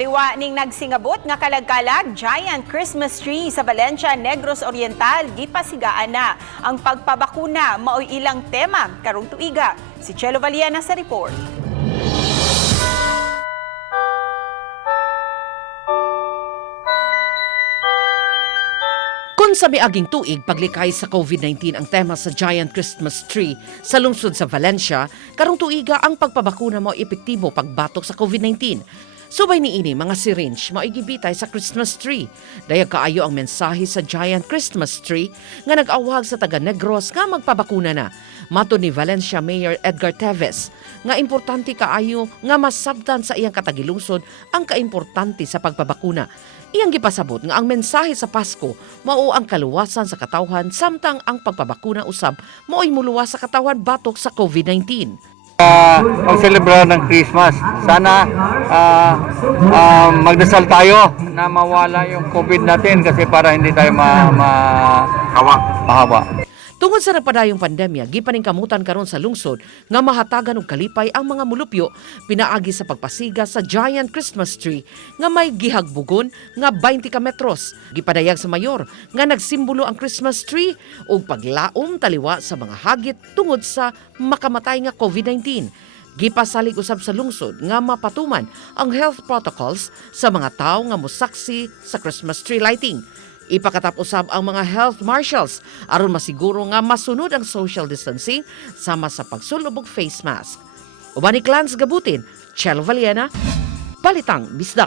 Taliwa ning nagsingabot nga kalagkalag giant Christmas tree sa Valencia, Negros Oriental, Gipasigaan na. Ang pagpabakuna maoy ilang tema karong tuiga. Si Chelo Valiana sa report. Kung sa miaging tuig paglikay sa COVID-19 ang tema sa giant Christmas tree sa lungsod sa Valencia, karong tuiga ang pagpabakuna mo epektibo pagbatok sa COVID-19. Subay niini mga syringe maigibitay sa Christmas tree. Dayag kaayo ang mensahe sa giant Christmas tree nga nag-awhag sa taga Negros nga magpabakuna na. Mato ni Valencia Mayor Edgar Teves nga importante kaayo nga masabtan sa iyang katagilungsod ang kaimportante sa pagpabakuna. Iyang gipasabot nga ang mensahe sa Pasko mao ang kaluwasan sa katawhan samtang ang pagpabakuna usab mao'y muluwas sa katawhan batok sa COVID-19. Pag-celebrar ng Christmas, sana magdasal tayo na mawala yung COVID natin kasi para hindi tayo mahawa. Tungod sa napadayong pandemya, gipaningkamutan karon sa lungsod nga mahatagan og kalipay ang mga mulupyo pinaagi sa pagpasiga sa giant Christmas tree nga may gihagbugon nga 20 ka metros. Gipadayag sa mayor nga nagsimbolo ang Christmas tree og paglaom taliwa sa mga hagit tungod sa makamatay nga COVID-19. Gipasalig usab sa lungsod nga mapatuman ang health protocols sa mga tawo nga mosaksi sa Christmas tree lighting. Ipakatap usab ang mga health marshals aron masiguro nga masunod ang social distancing sama sa pagsulubog face mask. Uban ni Clans Gabutin, Chelo Valiana, Balitang Bisdak.